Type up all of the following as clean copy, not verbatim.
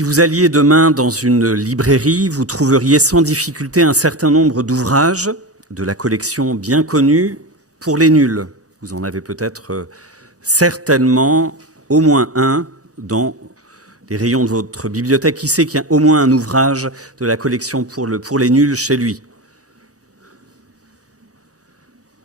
Si vous alliez demain dans une librairie, vous trouveriez sans difficulté un certain nombre d'ouvrages de la collection bien connue pour les nuls. Vous en avez peut-être certainement au moins un dans les rayons de votre bibliothèque. Qui sait qu'il y a au moins un ouvrage de la collection pour les nuls chez lui?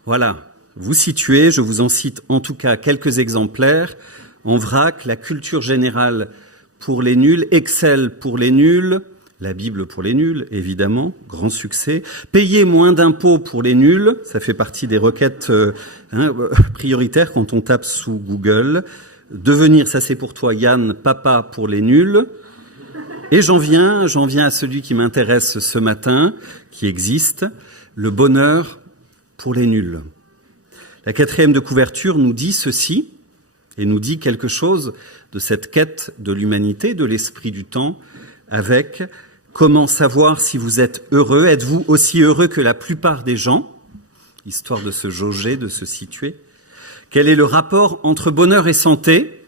Voilà, vous situez, je vous en cite en tout cas quelques exemplaires. En vrac, la culture générale pour les nuls, Excel pour les nuls, la Bible pour les nuls, évidemment, grand succès. Payer moins d'impôts pour les nuls, ça fait partie des requêtes prioritaires quand on tape sous Google. Devenir, ça c'est pour toi Yann, papa pour les nuls. Et j'en viens à celui qui m'intéresse ce matin, qui existe, le bonheur pour les nuls. La 4e de couverture nous dit ceci, et nous dit quelque chose de cette quête de l'humanité, de l'esprit du temps, avec comment savoir si vous êtes heureux. Êtes-vous aussi heureux que la plupart des gens? Histoire de se jauger, de se situer. Quel est le rapport entre bonheur et santé?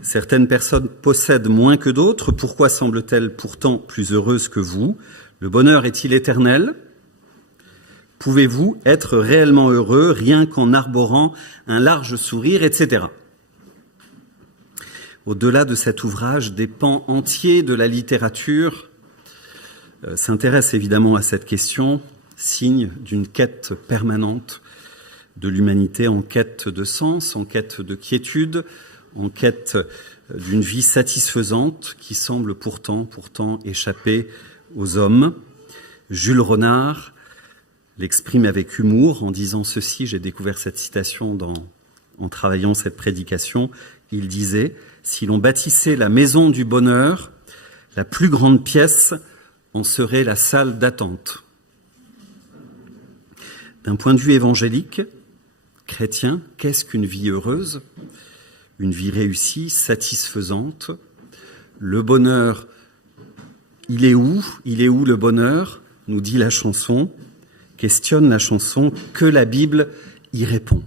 Certaines personnes possèdent moins que d'autres. Pourquoi semblent-elles pourtant plus heureuses que vous? Le bonheur est-il éternel? Pouvez-vous être réellement heureux rien qu'en arborant un large sourire, etc. Au-delà de cet ouvrage, des pans entiers de la littérature s'intéressent évidemment à cette question, signe d'une quête permanente de l'humanité, en quête de sens, en quête de quiétude, en quête d'une vie satisfaisante qui semble pourtant échapper aux hommes. Jules Renard l'exprime avec humour en disant ceci, j'ai découvert cette citation en travaillant cette prédication, il disait « Si l'on bâtissait la maison du bonheur, la plus grande pièce en serait la salle d'attente. » D'un point de vue évangélique, chrétien, qu'est-ce qu'une vie heureuse? Une vie réussie, satisfaisante. Le bonheur, il est où? Il est où le bonheur? Nous dit la chanson. Questionne la chanson, que la Bible y répond.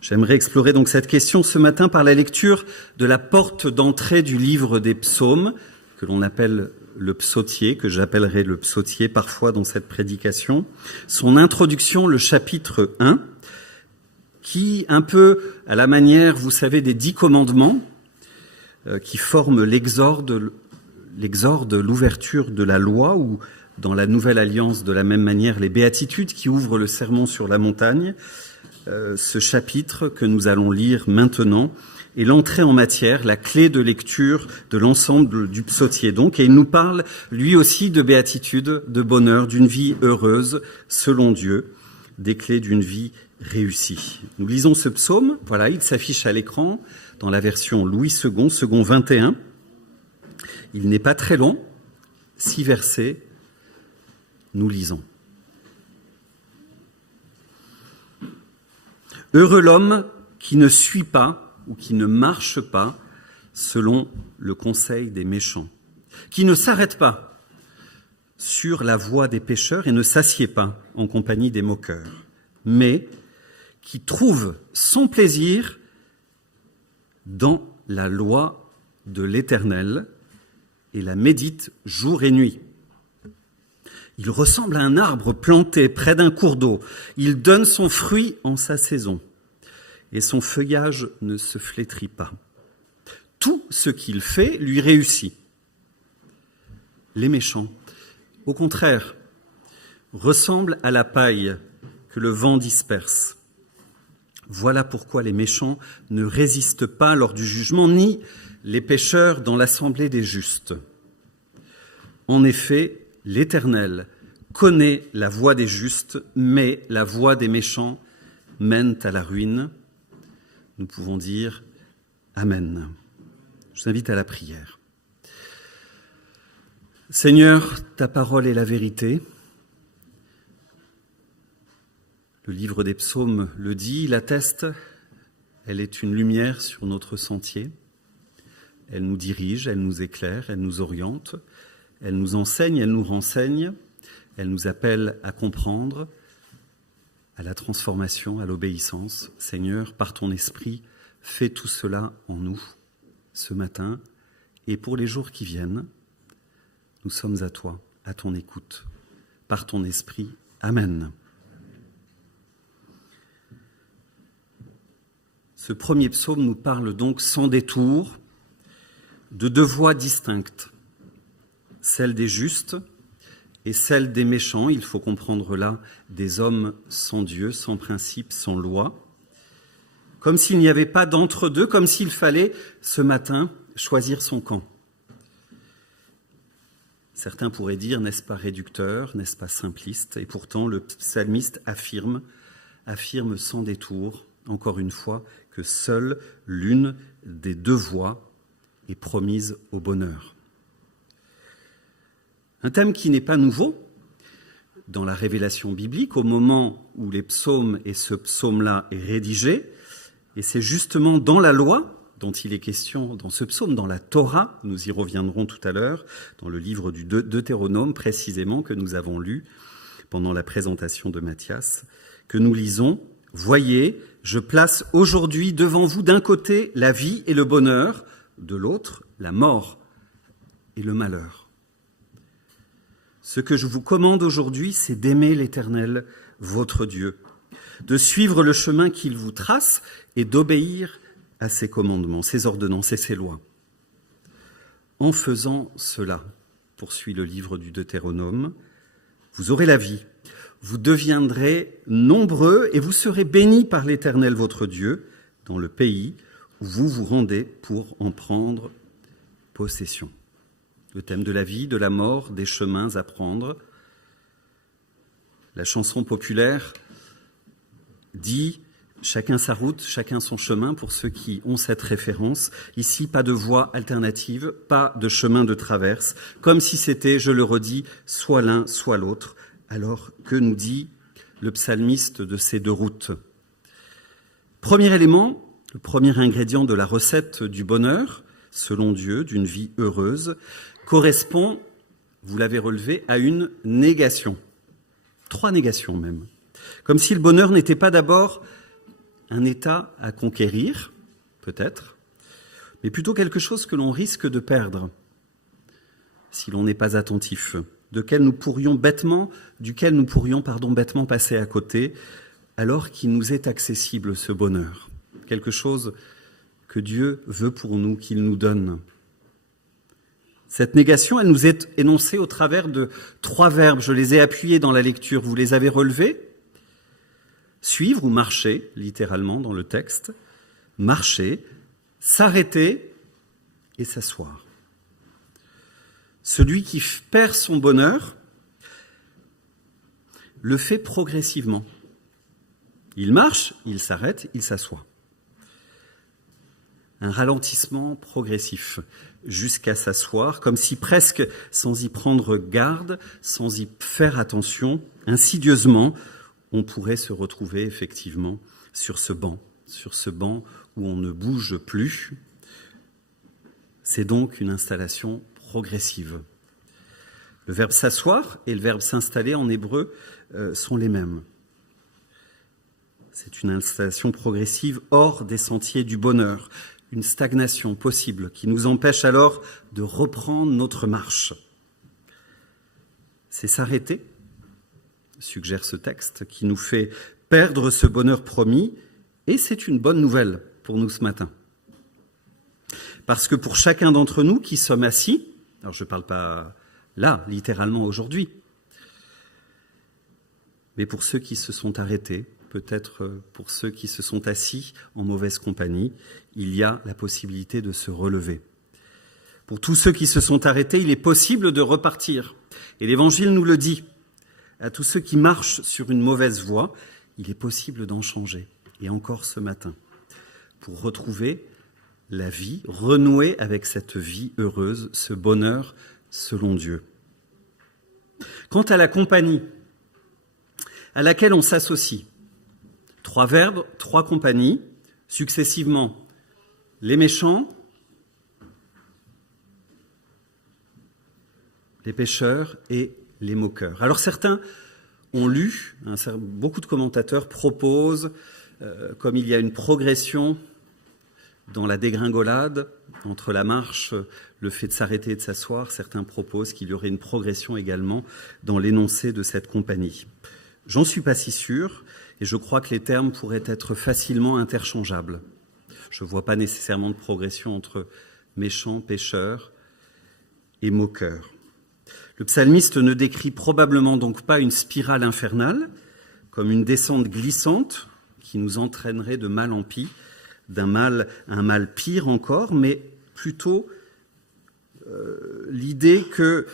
J'aimerais explorer donc cette question ce matin par la lecture de la porte d'entrée du livre des psaumes, que l'on appelle le psautier, que j'appellerai le psautier parfois dans cette prédication. Son introduction, le chapitre 1, qui, un peu à la manière, vous savez, des 10 commandements, qui forment l'exorde, l'ouverture de la loi, ou dans la Nouvelle Alliance, de la même manière, les béatitudes qui ouvrent le sermon sur la montagne. Ce chapitre que nous allons lire maintenant est l'entrée en matière, la clé de lecture de l'ensemble du psautier. Donc, et il nous parle, lui aussi, de béatitude, de bonheur, d'une vie heureuse, selon Dieu, des clés d'une vie réussie. Nous lisons ce psaume, voilà, il s'affiche à l'écran dans la version Louis II, second 21. Il n'est pas très long, 6 versets. Nous lisons. Heureux l'homme qui ne suit pas ou qui ne marche pas selon le conseil des méchants, qui ne s'arrête pas sur la voie des pécheurs et ne s'assied pas en compagnie des moqueurs, mais qui trouve son plaisir dans la loi de l'Éternel et la médite jour et nuit. Il ressemble à un arbre planté près d'un cours d'eau. Il donne son fruit en sa saison et son feuillage ne se flétrit pas. Tout ce qu'il fait lui réussit. Les méchants, au contraire, ressemblent à la paille que le vent disperse. Voilà pourquoi les méchants ne résistent pas lors du jugement, ni les pécheurs dans l'assemblée des justes. En effet, l'Éternel connaît la voie des justes, mais la voie des méchants mène à la ruine. Nous pouvons dire Amen. Je vous invite à la prière. Seigneur, ta parole est la vérité. Le livre des psaumes le dit, il atteste, elle est une lumière sur notre sentier. Elle nous dirige, elle nous éclaire, elle nous oriente. Elle nous enseigne, elle nous renseigne, elle nous appelle à comprendre, à la transformation, à l'obéissance. Seigneur, par ton esprit, fais tout cela en nous ce matin, et pour les jours qui viennent. Nous sommes à toi, à ton écoute, par ton esprit. Amen. Ce premier psaume nous parle donc sans détour de deux voies distinctes, celle des justes et celle des méchants. Il faut comprendre là des hommes sans Dieu, sans principe, sans loi, comme s'il n'y avait pas d'entre-deux, comme s'il fallait ce matin choisir son camp. Certains pourraient dire, n'est-ce pas réducteur, n'est-ce pas simpliste? Et pourtant, le psalmiste affirme sans détour, encore une fois, que seule l'une des deux voies est promise au bonheur. Un thème qui n'est pas nouveau dans la révélation biblique, au moment où les psaumes et ce psaume-là est rédigé, et c'est justement dans la loi dont il est question dans ce psaume, dans la Torah, nous y reviendrons tout à l'heure, dans le livre du Deutéronome précisément que nous avons lu pendant la présentation de Matthias, que nous lisons « Voyez, je place aujourd'hui devant vous d'un côté la vie et le bonheur, de l'autre la mort et le malheur. Ce que je vous commande aujourd'hui, c'est d'aimer l'Éternel, votre Dieu, de suivre le chemin qu'il vous trace et d'obéir à ses commandements, ses ordonnances et ses lois. En faisant cela, poursuit le livre du Deutéronome, vous aurez la vie, vous deviendrez nombreux et vous serez bénis par l'Éternel votre Dieu dans le pays où vous vous rendez pour en prendre possession. Le thème de la vie, de la mort, des chemins à prendre. La chanson populaire dit « Chacun sa route, chacun son chemin » pour ceux qui ont cette référence. Ici, pas de voie alternative, pas de chemin de traverse, comme si c'était, je le redis, soit l'un, soit l'autre. Alors, que nous dit le psalmiste de ces deux routes? Premier élément, le premier ingrédient de la recette du bonheur, selon Dieu, d'une vie heureuse, correspond, vous l'avez relevé, à une négation. 3 négations même. Comme si le bonheur n'était pas d'abord un état à conquérir, peut-être, mais plutôt quelque chose que l'on risque de perdre si l'on n'est pas attentif, duquel nous pourrions bêtement passer à côté, alors qu'il nous est accessible ce bonheur. Quelque chose que Dieu veut pour nous, qu'il nous donne. Cette négation, elle nous est énoncée au travers de 3 verbes. Je les ai appuyés dans la lecture. Vous les avez relevés? Suivre ou marcher, littéralement dans le texte. Marcher, s'arrêter et s'asseoir. Celui qui perd son bonheur le fait progressivement. Il marche, il s'arrête, il s'assoit. Un ralentissement progressif jusqu'à s'asseoir, comme si presque sans y prendre garde, sans y faire attention, insidieusement, on pourrait se retrouver effectivement sur ce banc où on ne bouge plus. C'est donc une installation progressive. Le verbe s'asseoir et le verbe s'installer en hébreu sont les mêmes. C'est une installation progressive hors des sentiers du bonheur, une stagnation possible qui nous empêche alors de reprendre notre marche. C'est s'arrêter, suggère ce texte, qui nous fait perdre ce bonheur promis, et c'est une bonne nouvelle pour nous ce matin. Parce que pour chacun d'entre nous qui sommes assis, alors je ne parle pas là, littéralement aujourd'hui, mais pour ceux qui se sont arrêtés, peut-être pour ceux qui se sont assis en mauvaise compagnie, il y a la possibilité de se relever. Pour tous ceux qui se sont arrêtés, il est possible de repartir. Et l'Évangile nous le dit. À tous ceux qui marchent sur une mauvaise voie, il est possible d'en changer. Et encore ce matin, pour retrouver la vie, renouer avec cette vie heureuse, ce bonheur selon Dieu. Quant à la compagnie à laquelle on s'associe, 3 verbes, 3 compagnies, successivement les méchants, les pécheurs et les moqueurs. Alors certains ont lu, beaucoup de commentateurs proposent, comme il y a une progression dans la dégringolade, entre la marche, le fait de s'arrêter et de s'asseoir, certains proposent qu'il y aurait une progression également dans l'énoncé de cette compagnie. J'en suis pas si sûr, et je crois que les termes pourraient être facilement interchangeables. Je ne vois pas nécessairement de progression entre méchants, pécheurs et moqueurs. Le psalmiste ne décrit probablement donc pas une spirale infernale, comme une descente glissante qui nous entraînerait de mal en pis, un mal pire encore, mais plutôt l'idée que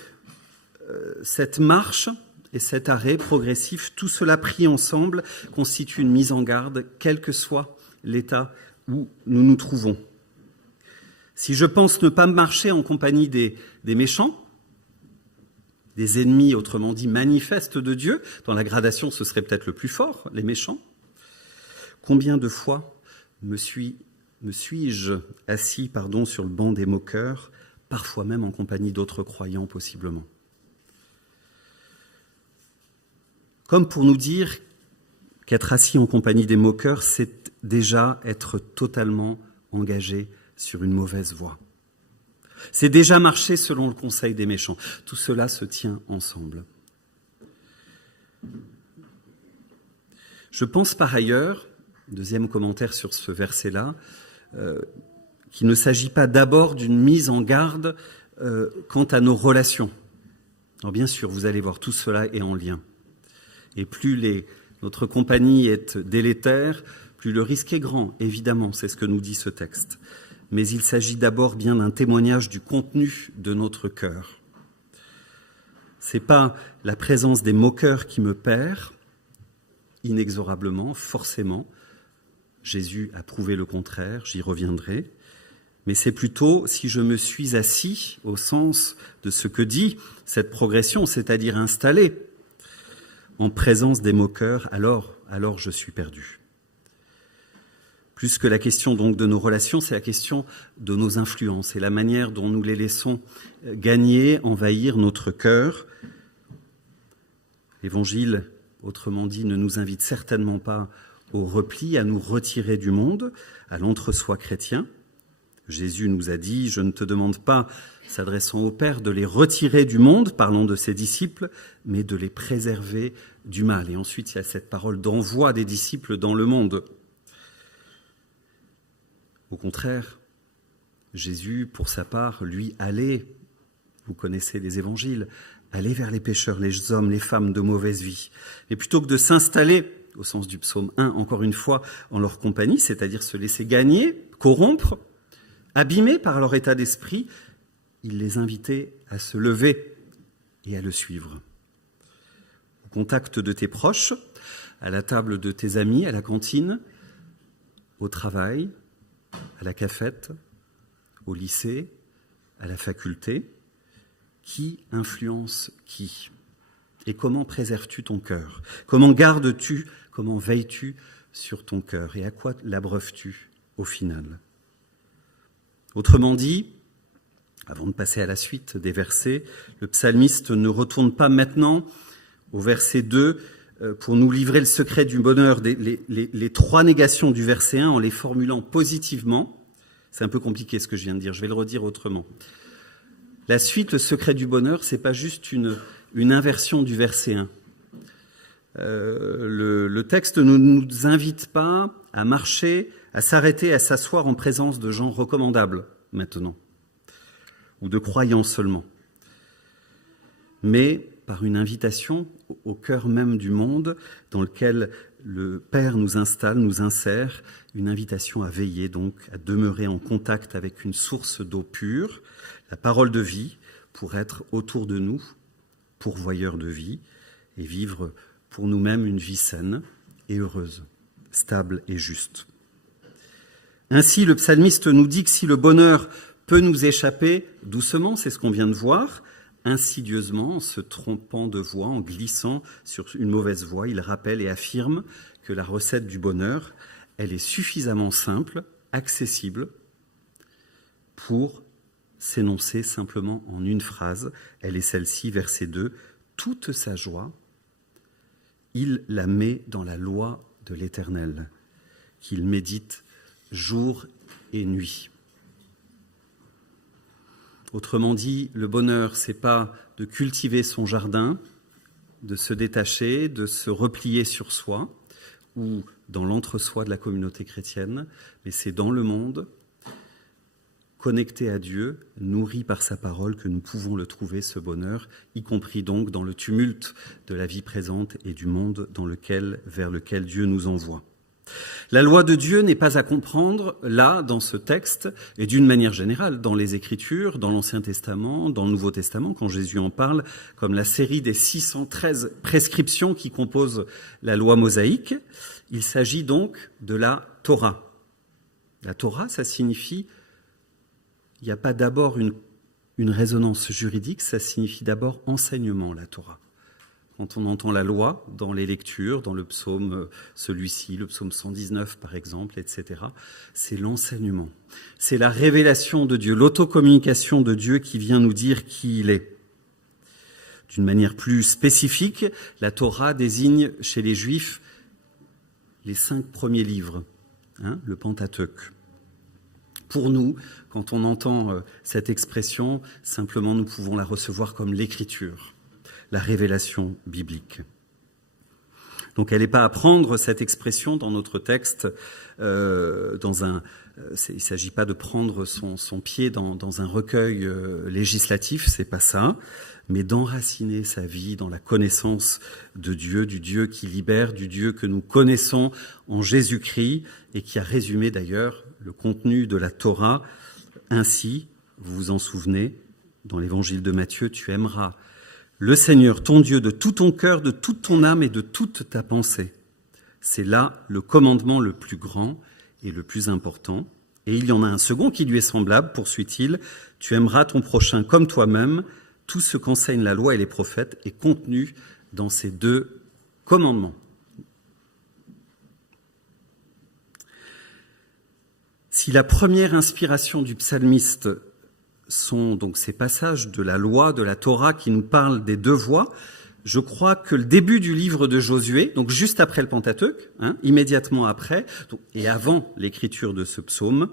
cette marche et cet arrêt progressif, tout cela pris ensemble, constitue une mise en garde, quel que soit l'état où nous nous trouvons. Si je pense ne pas marcher en compagnie des méchants, des ennemis, autrement dit, manifestes de Dieu, dans la gradation, ce serait peut-être le plus fort, les méchants, combien de fois me suis-je assis sur le banc des moqueurs, parfois même en compagnie d'autres croyants, possiblement. Comme pour nous dire qu'être assis en compagnie des moqueurs, c'est déjà être totalement engagé sur une mauvaise voie. C'est déjà marcher selon le conseil des méchants. Tout cela se tient ensemble. Je pense par ailleurs, deuxième commentaire sur ce verset-là, qu'il ne s'agit pas d'abord d'une mise en garde quant à nos relations. Alors bien sûr, vous allez voir, tout cela est en lien. Et plus notre compagnie est délétère, plus le risque est grand, évidemment, c'est ce que nous dit ce texte. Mais il s'agit d'abord bien d'un témoignage du contenu de notre cœur. Ce n'est pas la présence des moqueurs qui me perd, inexorablement, forcément. Jésus a prouvé le contraire, j'y reviendrai. Mais c'est plutôt si je me suis assis au sens de ce que dit cette progression, c'est-à-dire installé en présence des moqueurs, alors je suis perdu. Plus que la question donc de nos relations, c'est la question de nos influences et la manière dont nous les laissons gagner, envahir notre cœur. L'Évangile, autrement dit, ne nous invite certainement pas au repli, à nous retirer du monde, à l'entre-soi chrétien. Jésus nous a dit « Je ne te demande pas, s'adressant au Père, de les retirer du monde, parlant de ses disciples, mais de les préserver du mal. » Et ensuite, il y a cette parole d'envoi des disciples dans le monde. Au contraire, Jésus, pour sa part, lui, allait, vous connaissez les évangiles, aller vers les pécheurs, les hommes, les femmes de mauvaise vie. Et plutôt que de s'installer, au sens du psaume 1, encore une fois, en leur compagnie, c'est-à-dire se laisser gagner, corrompre, abîmés par leur état d'esprit, il les invitait à se lever et à le suivre. Au contact de tes proches, à la table de tes amis, à la cantine, au travail, à la cafette, au lycée, à la faculté, qui influence qui ? Et comment préserves-tu ton cœur ? Comment gardes-tu, comment veilles-tu sur ton cœur ? Et à quoi l'abreuves-tu au final ? Autrement dit, avant de passer à la suite des versets, le psalmiste ne retourne pas maintenant au verset 2 pour nous livrer le secret du bonheur, les trois négations du verset 1 en les formulant positivement. C'est un peu compliqué ce que je viens de dire, je vais le redire autrement. La suite, le secret du bonheur, c'est pas juste une inversion du verset 1. Le texte ne nous invite pas à marcher, à s'arrêter, à s'asseoir en présence de gens recommandables maintenant, ou de croyants seulement, mais par une invitation au cœur même du monde dans lequel le Père nous installe, nous insère, une invitation à veiller donc, à demeurer en contact avec une source d'eau pure, la parole de vie, pour être autour de nous, pourvoyeur de vie, et vivre pour nous-mêmes une vie saine et heureuse, stable et juste. Ainsi, le psalmiste nous dit que si le bonheur peut nous échapper doucement, c'est ce qu'on vient de voir, insidieusement, en se trompant de voie, en glissant sur une mauvaise voie, il rappelle et affirme que la recette du bonheur, elle est suffisamment simple, accessible, pour s'énoncer simplement en une phrase. Elle est celle-ci, verset 2, « Toute sa joie, il la met dans la loi de l'Éternel, qu'il médite jour et nuit. Autrement dit, le bonheur, c'est pas de cultiver son jardin, de se détacher, de se replier sur soi ou dans l'entre-soi de la communauté chrétienne, mais c'est dans le monde, connecté à Dieu, nourri par sa parole, que nous pouvons le trouver, ce bonheur, y compris donc dans le tumulte de la vie présente et du monde vers lequel Dieu nous envoie. La loi de Dieu n'est pas à comprendre là, dans ce texte, et d'une manière générale, dans les Écritures, dans l'Ancien Testament, dans le Nouveau Testament, quand Jésus en parle, comme la série des 613 prescriptions qui composent la loi mosaïque. Il s'agit donc de la Torah. La Torah, ça signifie, il n'y a pas d'abord une résonance juridique, ça signifie d'abord enseignement, la Torah. Quand on entend la loi dans les lectures, dans le psaume, celui-ci, le psaume 119 par exemple, etc., c'est l'enseignement. C'est la révélation de Dieu, l'autocommunication de Dieu qui vient nous dire qui il est. D'une manière plus spécifique, la Torah désigne chez les Juifs les 5 premiers livres, le Pentateuque. Pour nous, quand on entend cette expression, simplement nous pouvons la recevoir comme l'écriture, la révélation biblique. Donc elle n'est pas à prendre, cette expression, dans notre texte, il ne s'agit pas de prendre son pied dans un recueil législatif, c'est pas ça, mais d'enraciner sa vie dans la connaissance de Dieu, du Dieu qui libère, du Dieu que nous connaissons en Jésus-Christ et qui a résumé d'ailleurs le contenu de la Torah ainsi, vous vous en souvenez, dans l'évangile de Matthieu, tu aimeras le Seigneur, ton Dieu, de tout ton cœur, de toute ton âme et de toute ta pensée. C'est là le commandement le plus grand et le plus important. Et il y en a un second qui lui est semblable, poursuit-il, tu aimeras ton prochain comme toi-même. Tout ce qu'enseignent la loi et les prophètes est contenu dans ces 2 commandements. Si la première inspiration du psalmiste sont donc ces passages de la loi, de la Torah qui nous parlent des 2 voies, je crois que le début du livre de Josué, donc juste après le Pentateuque, immédiatement après, et avant l'écriture de ce psaume,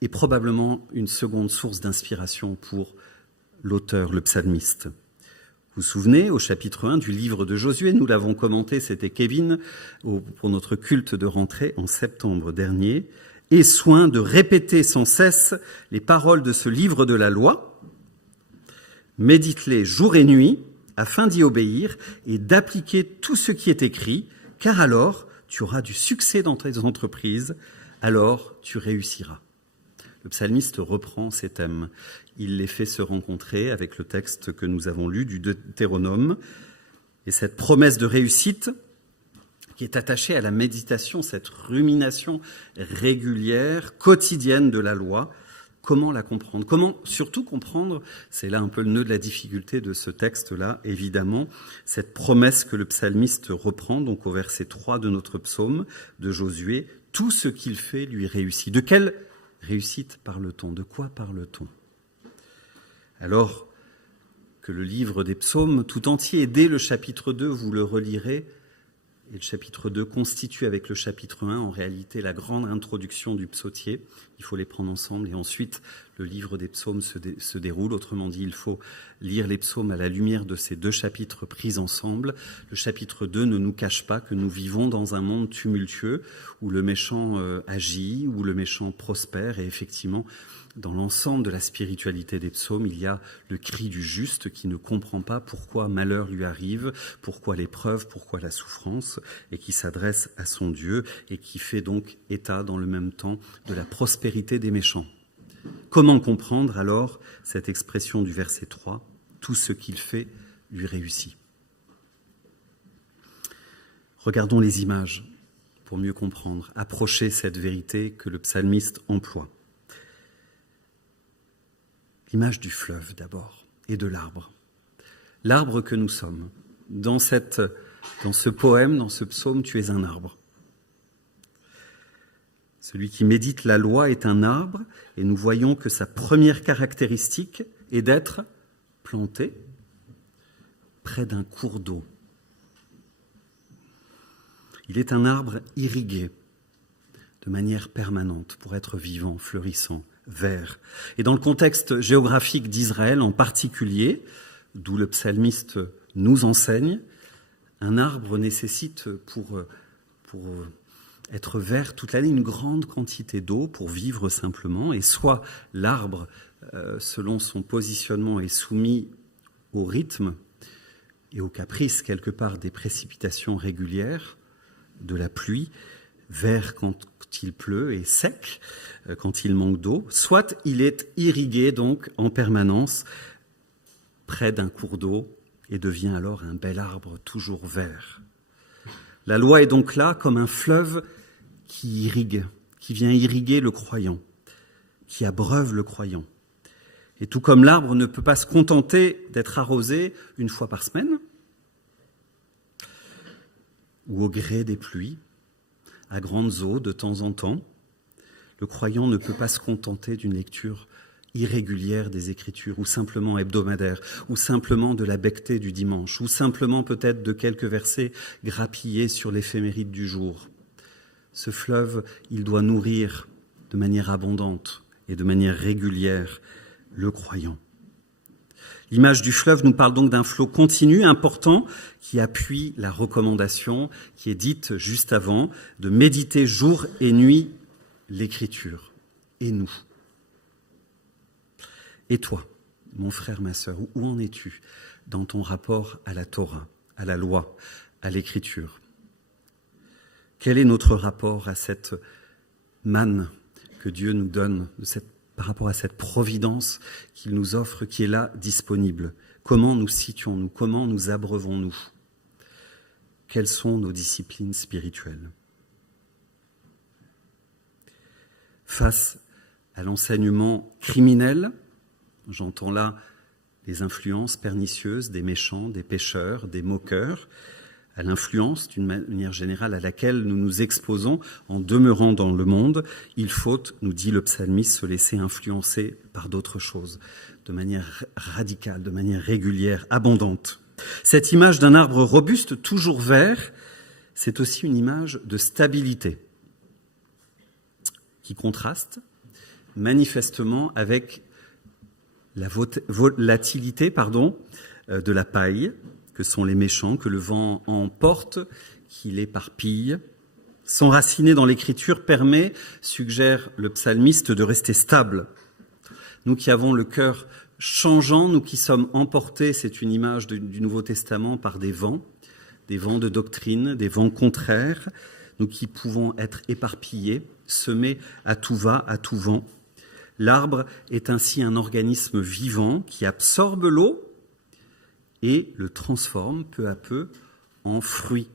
est probablement une seconde source d'inspiration pour l'auteur, le psalmiste. Vous vous souvenez, au chapitre 1 du livre de Josué, nous l'avons commenté, c'était Kevin, pour notre culte de rentrée en septembre dernier, « Aie soin de répéter sans cesse les paroles de ce livre de la loi, médite-les jour et nuit, afin d'y obéir et d'appliquer tout ce qui est écrit, car alors tu auras du succès dans tes entreprises, alors tu réussiras. » Le psalmiste reprend ces thèmes. Il les fait se rencontrer avec le texte que nous avons lu du Deutéronome. Et cette promesse de réussite qui est attachée à la méditation, cette rumination régulière, quotidienne de la loi, comment la comprendre ? Comment surtout comprendre, c'est là un peu le nœud de la difficulté de ce texte-là, évidemment, cette promesse que le psalmiste reprend, donc au verset 3 de notre psaume de Josué, « Tout ce qu'il fait lui réussit ». De quelle réussite parle-t-on ? De quoi parle-t-on ? Alors que le livre des psaumes tout entier, et dès le chapitre 2, vous le relirez, et le chapitre 2 constitue avec le chapitre 1 en réalité la grande introduction du psautier. Il faut les prendre ensemble et ensuite le livre des psaumes se déroule. Autrement dit, il faut lire les psaumes à la lumière de ces 2 chapitres pris ensemble. Le chapitre 2 ne nous cache pas que nous vivons dans un monde tumultueux où le méchant agit, où le méchant prospère et effectivement, dans l'ensemble de la spiritualité des psaumes, il y a le cri du juste qui ne comprend pas pourquoi malheur lui arrive, pourquoi l'épreuve, pourquoi la souffrance, et qui s'adresse à son Dieu et qui fait donc état dans le même temps de la prospérité des méchants. Comment comprendre alors cette expression du verset 3 « Tout ce qu'il fait lui réussit ». Regardons les images pour mieux comprendre, approcher cette vérité que le psalmiste emploie. L'image du fleuve d'abord et de l'arbre. L'arbre que nous sommes. Dans ce poème, dans ce psaume, tu es un arbre. Celui qui médite la loi est un arbre et nous voyons que sa première caractéristique est d'être planté près d'un cours d'eau. Il est un arbre irrigué de manière permanente, pour être vivant, fleurissant, vert. Et dans le contexte géographique d'Israël en particulier, d'où le psalmiste nous enseigne, un arbre nécessite pour être vert toute l'année une grande quantité d'eau pour vivre simplement, et soit l'arbre, selon son positionnement, est soumis au rythme et au caprice quelque part des précipitations régulières, de la pluie, vert quand il pleut et sec quand il manque d'eau, soit il est irrigué donc en permanence près d'un cours d'eau et devient alors un bel arbre toujours vert. La loi est donc là comme un fleuve qui irrigue, qui vient irriguer le croyant, qui abreuve le croyant. Et tout comme l'arbre ne peut pas se contenter d'être arrosé une fois par semaine, ou au gré des pluies, à grandes eaux de temps en temps, le croyant ne peut pas se contenter d'une lecture irrégulière des Écritures, ou simplement hebdomadaire, ou simplement de la becqueté du dimanche, ou simplement peut-être de quelques versets grappillés sur l'éphéméride du jour. Ce fleuve, il doit nourrir de manière abondante et de manière régulière le croyant. L'image du fleuve nous parle donc d'un flot continu, important, qui appuie la recommandation qui est dite juste avant de méditer jour et nuit l'Écriture. Et nous? Et toi, mon frère, ma sœur, où en es-tu dans ton rapport à la Torah, à la loi, à l'Écriture? Quel est notre rapport à cette manne que Dieu nous donne, par rapport à cette providence qu'il nous offre, qui est là, disponible? Comment nous situons-nous? Comment nous abreuvons-nous? Quelles sont nos disciplines spirituelles? Face à l'enseignement criminel, j'entends là les influences pernicieuses des méchants, des pécheurs, des moqueurs, à l'influence d'une manière générale à laquelle nous nous exposons en demeurant dans le monde, il faut, nous dit le psalmiste, se laisser influencer par d'autres choses, de manière radicale, de manière régulière, abondante. Cette image d'un arbre robuste, toujours vert, c'est aussi une image de stabilité qui contraste manifestement avec la volatilité de la paille, que sont les méchants, que le vent emporte, qui l'éparpille. S'enraciner dans l'Écriture permet, suggère le psalmiste, de rester stable. Nous qui avons le cœur changeant, nous qui sommes emportés, c'est une image du Nouveau Testament, par des vents de doctrine, des vents contraires, nous qui pouvons être éparpillés, semés à tout va, à tout vent. L'arbre est ainsi un organisme vivant qui absorbe l'eau et le transforme peu à peu en fruit.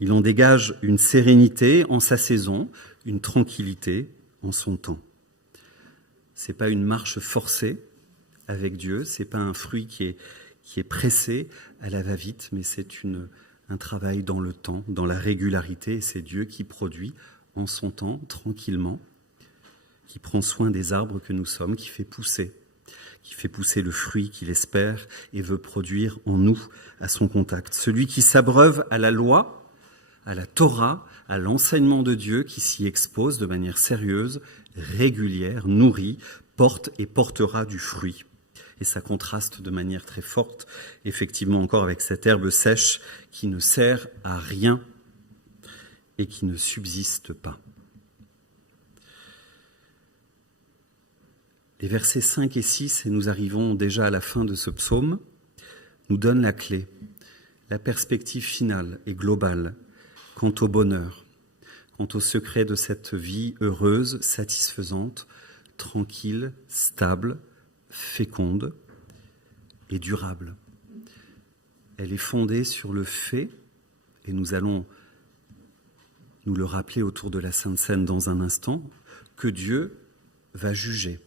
Il en dégage une sérénité en sa saison, une tranquillité en son temps. Ce n'est pas une marche forcée avec Dieu, ce n'est pas un fruit qui est pressé à la va-vite, mais c'est un travail dans le temps, dans la régularité, et c'est Dieu qui produit en son temps, tranquillement, qui prend soin des arbres que nous sommes, qui fait pousser le fruit qu'il espère et veut produire en nous à son contact. Celui qui s'abreuve à la loi, à la Torah, à l'enseignement de Dieu, qui s'y expose de manière sérieuse, régulière, nourrie, porte et portera du fruit. Et ça contraste de manière très forte, effectivement encore avec cette herbe sèche qui ne sert à rien et qui ne subsiste pas. Les versets 5 et 6, et nous arrivons déjà à la fin de ce psaume, nous donnent la clé, la perspective finale et globale quant au bonheur, quant au secret de cette vie heureuse, satisfaisante, tranquille, stable, féconde et durable. Elle est fondée sur le fait, et nous allons nous le rappeler autour de la Sainte Seine dans un instant, que Dieu va juger.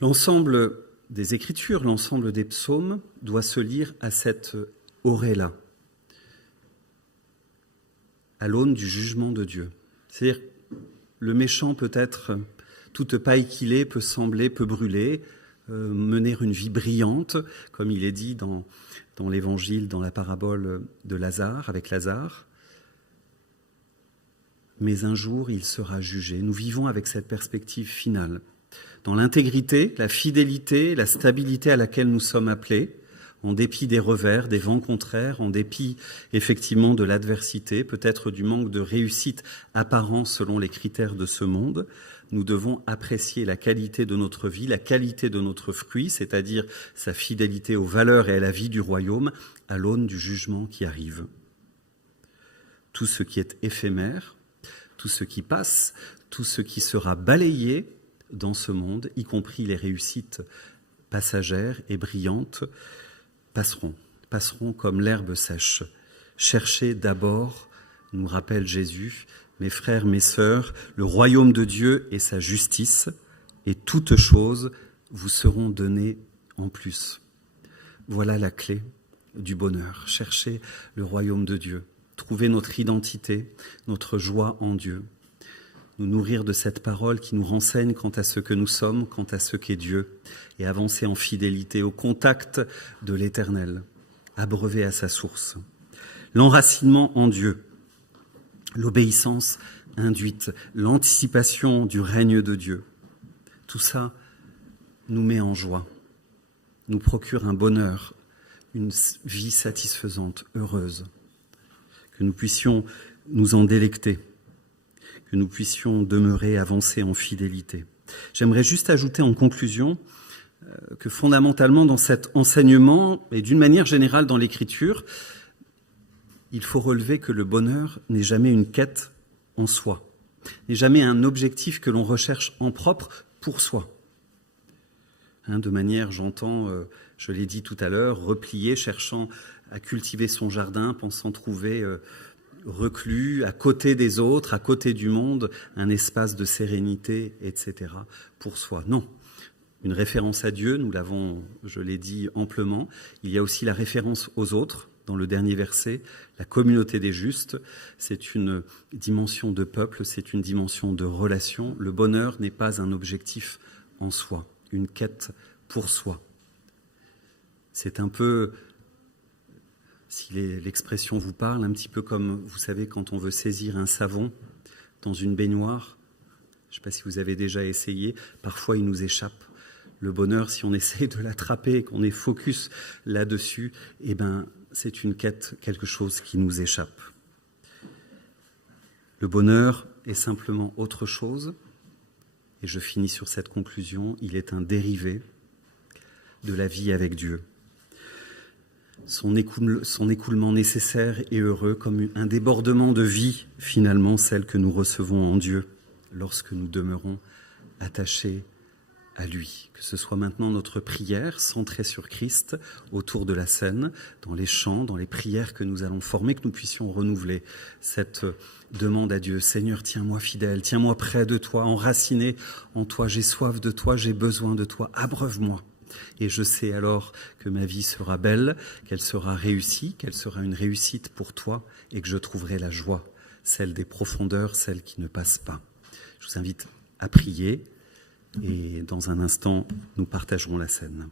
L'ensemble des Écritures, l'ensemble des psaumes doit se lire à cette orée-là, à l'aune du jugement de Dieu. C'est-à-dire, le méchant peut être, toute paille qu'il est, peut brûler, mener une vie brillante, comme il est dit dans l'Évangile, dans la parabole de Lazare, avec Lazare. mais un jour il sera jugé. Nous vivons avec cette perspective finale. Dans l'intégrité, la fidélité, la stabilité à laquelle nous sommes appelés, en dépit des revers, des vents contraires, en dépit effectivement de l'adversité, peut-être du manque de réussite apparent selon les critères de ce monde, nous devons apprécier la qualité de notre vie, la qualité de notre fruit, c'est-à-dire sa fidélité aux valeurs et à la vie du royaume, à l'aune du jugement qui arrive. Tout ce qui est éphémère, tout ce qui passe, tout ce qui sera balayé dans ce monde, y compris les réussites passagères et brillantes, passeront comme l'herbe sèche. Cherchez d'abord, nous rappelle Jésus, mes frères, mes sœurs, le royaume de Dieu et sa justice, et toutes choses vous seront données en plus. Voilà la clé du bonheur. Cherchez le royaume de Dieu, trouver notre identité, notre joie en Dieu, nous nourrir de cette parole qui nous renseigne quant à ce que nous sommes, quant à ce qu'est Dieu, et avancer en fidélité au contact de l'Éternel, abreuvé à sa source. L'enracinement en Dieu, l'obéissance induite, l'anticipation du règne de Dieu, tout ça nous met en joie, nous procure un bonheur, une vie satisfaisante, heureuse, que nous puissions nous en délecter, que nous puissions demeurer, avancer en fidélité. J'aimerais juste ajouter en conclusion que fondamentalement dans cet enseignement et d'une manière générale dans l'Écriture, il faut relever que le bonheur n'est jamais une quête en soi, n'est jamais un objectif que l'on recherche en propre pour soi. De manière, j'entends, je l'ai dit tout à l'heure, replié, cherchant à cultiver son jardin, pensant trouver reclus, à côté des autres, à côté du monde, un espace de sérénité, etc. pour soi. Non. Une référence à Dieu, nous l'avons, je l'ai dit amplement. Il y a aussi la référence aux autres, dans le dernier verset, la communauté des justes. C'est une dimension de peuple, c'est une dimension de relation. Le bonheur n'est pas un objectif en soi, une quête pour soi. C'est un peu, si l'expression vous parle, un petit peu comme, vous savez, quand on veut saisir un savon dans une baignoire. Je ne sais pas si vous avez déjà essayé, parfois il nous échappe. Le bonheur, si on essaie de l'attraper et qu'on est focus là-dessus, eh ben, c'est une quête, quelque chose qui nous échappe. Le bonheur est simplement autre chose, et je finis sur cette conclusion, il est un dérivé de la vie avec Dieu. Son écoulement nécessaire et heureux comme un débordement de vie, finalement, celle que nous recevons en Dieu lorsque nous demeurons attachés à lui. Que ce soit maintenant notre prière centrée sur Christ autour de la scène, dans les chants, dans les prières que nous allons former, que nous puissions renouveler cette demande à Dieu. Seigneur, tiens-moi fidèle, tiens-moi près de toi, enraciné en toi, j'ai soif de toi, j'ai besoin de toi, abreuve-moi. Et je sais alors que ma vie sera belle, qu'elle sera réussie, qu'elle sera une réussite pour toi et que je trouverai la joie, celle des profondeurs, celle qui ne passe pas. Je vous invite à prier et dans un instant, nous partagerons la scène.